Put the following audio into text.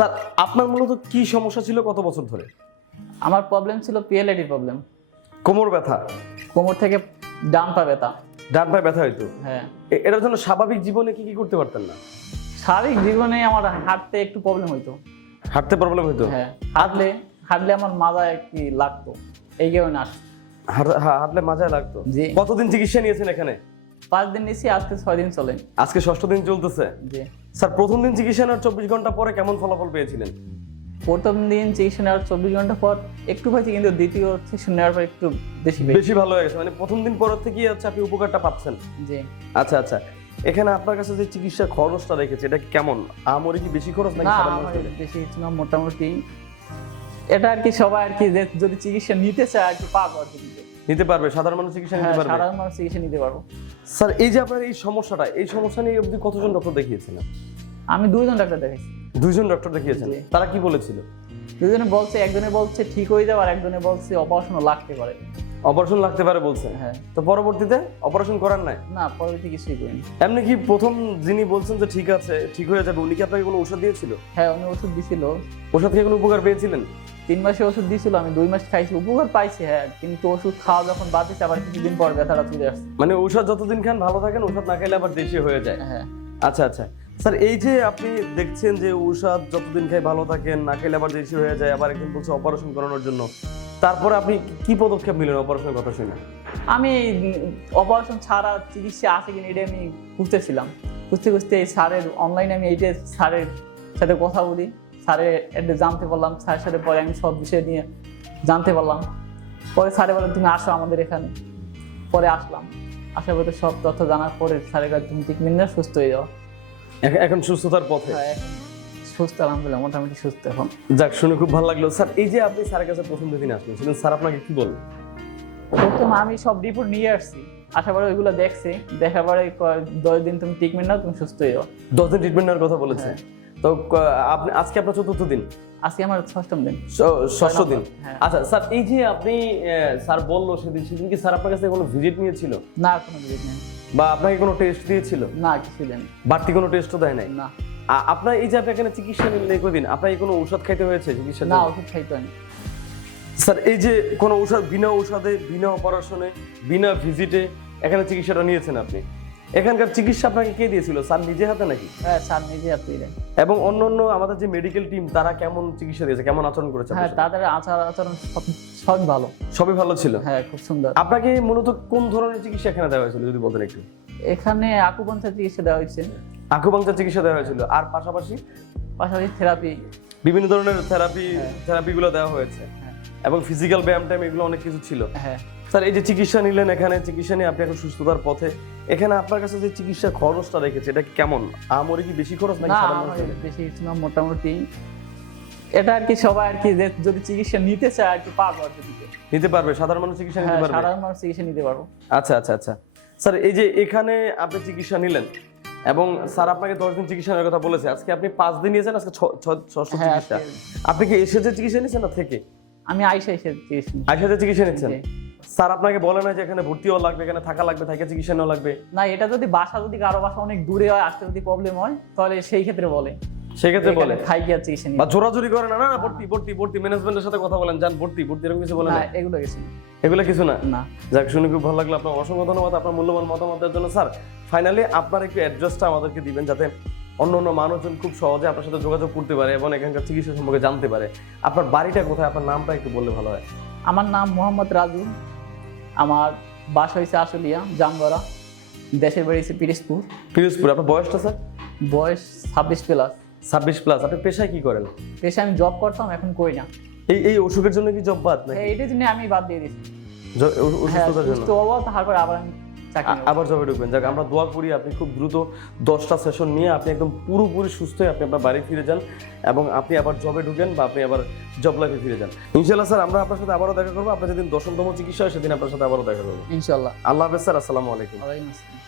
Sir আপনার মূলত কি সমস্যা ছিল কত বছর ধরে? আমার প্রবলেম ছিল পিএলআইডি প্রবলেম। কোমর ব্যথা, কোমর থেকে ডান পা ব্যথা। ডান পায়ে ব্যথা হইতো। হ্যাঁ, এটার জন্য স্বাভাবিক জীবনে কি কি করতে পারতেন না? স্বাভাবিক জীবনে আমার হাঁটতে একটু প্রবলেম হইতো। হাঁটতে প্রবলেম হইতো? হ্যাঁ, হাঁটলে হাঁটলে আমার মাথায় কি লাগতো, এই কারণে হাঁটলে মাজায় লাগতো। জি। কতদিন চিকিৎসা নিয়েছেন এখানে? 5 দিন নিয়েছি, আজকে 6 দিন চলে। আজকে 6ষ্ঠ দিন চলতেছে। জি। স্যার প্রথম দিন চিকিৎসা নেওয়ার 24 ঘন্টা পরে কেমন ফলাফল পেয়েছিলেন? প্রথম দিন চিকিৎসা নেওয়ার 24 ঘন্টা পর একটু পাইছি, কিন্তু দ্বিতীয় চিকিৎসা নেওয়ার পর একটু বেশি ভালো হয়ে গেছে। মানে প্রথম দিন পর থেকেই হচ্ছে আপনি উপকারটা পাচ্ছেন। জি। আচ্ছা আচ্ছা, এখানে আপনার কাছে যে চিকিৎসা খরচটা রেখেছে এটা কেমন? আমরি কি বেশি খরচ নাকি না, সাধারণ আমার মানুষের? বেশি কিছু না, মোটামুটি এটা আর কি সবাই আর কি যদি চিকিৎসা নিতে চায় আর কি পাবো আর কি নিতে পারবে, সাধারণ মানুষ চিকিৎসা নিতে পারবে? সাধারণ মানুষ চিকিৎসা নিতে পারবো। স্যার এই যে আপনার এই সমস্যা নিয়ে অবধি কতজন ডক্টর দেখিয়েছিলেন? আমি 2 জন ডাক্তার দেখাইছি। 2 জন ডক্টর দেখিয়েছেন? জি। তারা কি বলেছিল? 2 জনে বলছে, একজনে বলছে ঠিক হয়ে যাবে, আর একজনে বলছে অপারেশনও লাগতে পারে। অপারেশন লাগতে পারে বলছে? হ্যাঁ। তো পরবর্তীতে অপারেশন করার নাই? না, পরবর্তী কিছুই করিনি। এমনি কি প্রথম যিনি বলছেন যে ঠিক আছে, ঠিক হয়ে যাবে, উনি কি আপনাকে কোনো ওষুধ দিয়েছিল? হ্যাঁ, উনি ওষুধ দিছিল। ওষুধ থেকে কোনো উপকার পেয়েছিলেন? 3 মাসে ওষুধ দিছিল, আমি 2 মাস খাইছি, উপকার পাইছি। হ্যাঁ, কিন্তু ওষুধ খাওয়া যখন বাদ দিচ্ছে আবার কিছুদিন পর ব্যথাটা চলে আসছে। মানে ওষুধ যতদিন খান ভালো থাকেন, ওষুধ না খেলে আবার দেশি হয়ে যায়? হ্যাঁ। আচ্ছা আচ্ছা স্যার, এই যে আপনি দেখছেন যে ঔষধ যতদিন খাই ভালো থাকেন, না খেলে আবার দেশি হয়ে যায়, আবার একদিন বলছে অপারেশন করানোর জন্য, তারপরে আপনি কি পদক্ষেপ নিলেন অপারেশনের কথা শুনে? আমি অপারেশন ছাড়া চিকিৎসা আছে কিনা এটা আমি খুঁজতেছিলাম। খুঁজতে এই স্যারের অনলাইনে আমি এইটা স্যারের সাথে কথা বলি, স্যারের এটা জানতে পারলাম, স্যারের সাথে পরে আমি সব বিষয় নিয়ে জানতে পারলাম। পরে স্যারে বললেন তুমি আসো আমাদের এখানে। পরে আসলাম, আসার পরে সব তথ্য জানার পরে স্যারের কাছে তুমি ট্রিটমেন্ট নিয়ে সুস্থ হয়ে যাও। এখন সুস্থতার পথে? হ্যাঁ, এখন সুস্থ, আলহামদুলিল্লাহ মোটামুটি সুস্থ এখন। যাক, শুনে খুব ভালো লাগলো। স্যার এই যে আপনি স্যারের কাছে প্রথম যেদিন আসলেন সেদিন স্যার আপনাকে কি বললেন? প্রথম আমি সব রিপোর্ট নিয়ে আসছি, আসার পরে ওইগুলো দেখছি, দেখার পরে 10 দিন তুমি ট্রিটমেন্ট নাও, তুমি সুস্থ হয়ে যাও। 10 দিন ট্রিটমেন্ট নেওয়ার কথা বলেছে? হ্যাঁ। তো আপনি আজকে আপনার 4র্থ দিন? আজকে আমার 6ম দিন। 6ষ্ঠ দিন? হ্যাঁ। আচ্ছা স্যার, এই যে আপনি স্যার বললো সেদিন কি স্যার আপনার কাছে কোনো ভিজিট নিয়েছিল? না, কোনো ভিজিট নেই। বা আপনাকে কোনো টেস্ট দিয়েছিল? না, কিছু দেন বাড়তি কোনো টেস্টও দেয় নাই? না। আপনার এই যে আপনি এখানে চিকিৎসা নিলেন কদিন, আপনার কোনো ঔষধ খাইতে হয়েছে চিকিৎসা? না, ওষুধ খাইতে হয়নি। স্যার এই যে কোনো ঔষধ, বিনা ঔষধে, বিনা অপারেশনে, বিনা ভিজিটে এখানে চিকিৎসাটা নিয়েছেন আপনি, এখানকার চিকিৎসা আপনাকে কে দিয়েছিল? স্যার নিজে হাতে নাকি? হ্যাঁ, স্যার নিজে হাতে দেন। এবং অন্যান্য আমাদের যে মেডিকেল টিম তারা কেমন চিকিৎসা দিয়েছে, কেমন আচরণ করেছে? হ্যাঁ, তাদের আচরণ সব ভালো। সবই ভালো ছিল? হ্যাঁ, খুব সুন্দর। আপনাকে মূলত কোন ধরনের চিকিৎসা এখানে দেওয়া হয়েছিল যদি বলতেন একটু? এখানে আকুপাঙ্কচার চিকিৎসা দেওয়া হয়েছে, আকুপাঙ্কচার চিকিৎসা দেওয়া হয়েছিল, আর পাশাপাশি থেরাপি, বিভিন্ন ধরনের হ্যাঁ। থেরাপিগুলো দেওয়া হয়েছে, হ্যাঁ। এবং ফিজিক্যাল ব্যায়াম টাইম এগুলো অনেক কিছু ছিল। হ্যাঁ। স্যার এই যে চিকিৎসা নিলেন, এখানে চিকিৎসা নিয়ে আপনি এখন সুস্থতার পথে, এখানে আপনার কাছে যে চিকিৎসা খরচটা রেখেছে এটা কেমন? আমরি কি বেশি খরচ নাকি না, সাধারণ আমার মানুষের? বেশি কিছু না, মোটামুটি এটা আর কি সবাই আর কি যদি চিকিৎসা নিতে চায় আর কি পাবো আর কি। নিতে পারবে, সাধারণ মানুষ চিকিৎসা নিতে হ্যাঁ, পারবে? সাধারণ মানুষ চিকিৎসা নিতে পারবো। আচ্ছা আচ্ছা আচ্ছা স্যার, এই যে এখানে আপনি চিকিৎসা নিলেন এবং স্যার আপনাকে 10 দিন চিকিৎসা নেওয়ার কথা বলেছে, আজকে আপনি 5 দিন নিয়েছেন, আজকে 6ষ্ঠ হ্যাঁ, চিকিৎসা। আপনি কি এসে যে চিকিৎসা নিয়েছেন না থেকে? আমি আইসা এসে চিকিৎসা নিচ্ছি। আইসাতে চিকিৎসা নিচ্ছেন? জি। স্যার আপনাকে বলে না যে এখানে ভর্তি হওয়া লাগবে, এখানে থাকা লাগবে, থাকে চিকিৎসা নেওয়া লাগবে? না, এটা যদি কারো বাসা অনেক দূরে হয়, আসতে যদি প্রবলেম হয় তাহলে সেই ক্ষেত্রে বলে, সেক্ষেত্রে বলে খাই গিয়ে চিকিৎসা নিয়ে। বা জোরাজুরি করে না? না না, ভর্তি ভর্তি ভর্তি, ম্যানেজমেন্টের সাথে কথা বলেন, যান ভর্তি ভর্তি, এরকম কিছু বলে না? না, এগুলো কিছু না। এগুলো কিছু না? না। যাক, শুনে খুব ভালো লাগলো। আপনার অসংখ্য ধন্যবাদ আপনার মূল্যবান মতামতের জন্য। স্যার ফাইনালি আপনার একটু অ্যাড্রেসটা আমাদেরকে দিবেন, যাতে অন্য অন্য মানুষজন খুব সহজে আপনার সাথে যোগাযোগ করতে পারে এবং এখানকার চিকিৎসা সম্পর্কে জানতে পারে। আপনার বাড়িটা কোথায়, আপনার নামটা একটু বললে ভালো হয়। আমার নাম মোহাম্মদ রাজু, আমার বাসা হয়েছে আশুলিয়া জামগড়া, দেশের বাড়ি হচ্ছে পিরিজপুর। পিরোজপুর। আপনার বয়সটা স্যার? বয়স 26+। 26+। আপনি পেশায় কি করেন? পেশায় আমি জব করতাম, এখন করি না। এই অসুখের জন্য কি জব বাদ নাকি? এইটার জন্য আমি বাদ দিয়ে দিচ্ছি। হ্যাঁ, অসুস্থতার জন্য? সুস্থ হবো, তারপরে আবার আমি চাকরি নেবো। আবার জবে ঢুকবেন। যাক, আমরা দোয়া করি আপনি খুব দ্রুত 10টা সেশন নিয়ে আপনি একদম পুরোপুরি সুস্থ হয়ে আপনি আপনার বাড়ি ফিরে যান এবং আপনি আবার জবে ঢুকেন বা আপনি আবার জব লাইফে ফিরে যান। ইনশাআল্লাহ স্যার, আমরা আপনার সাথে আবারও দেখা করবো। আপনার যেদিন 10মতম চিকিৎসা হয় সেদিন আপনার সাথে আবারও দেখা করবো ইনশাআল্লাহ। আল্লাহ হাফেজ স্যার, আসসালামু আলাইকুম। ওয়ালাইকুম আসসালাম।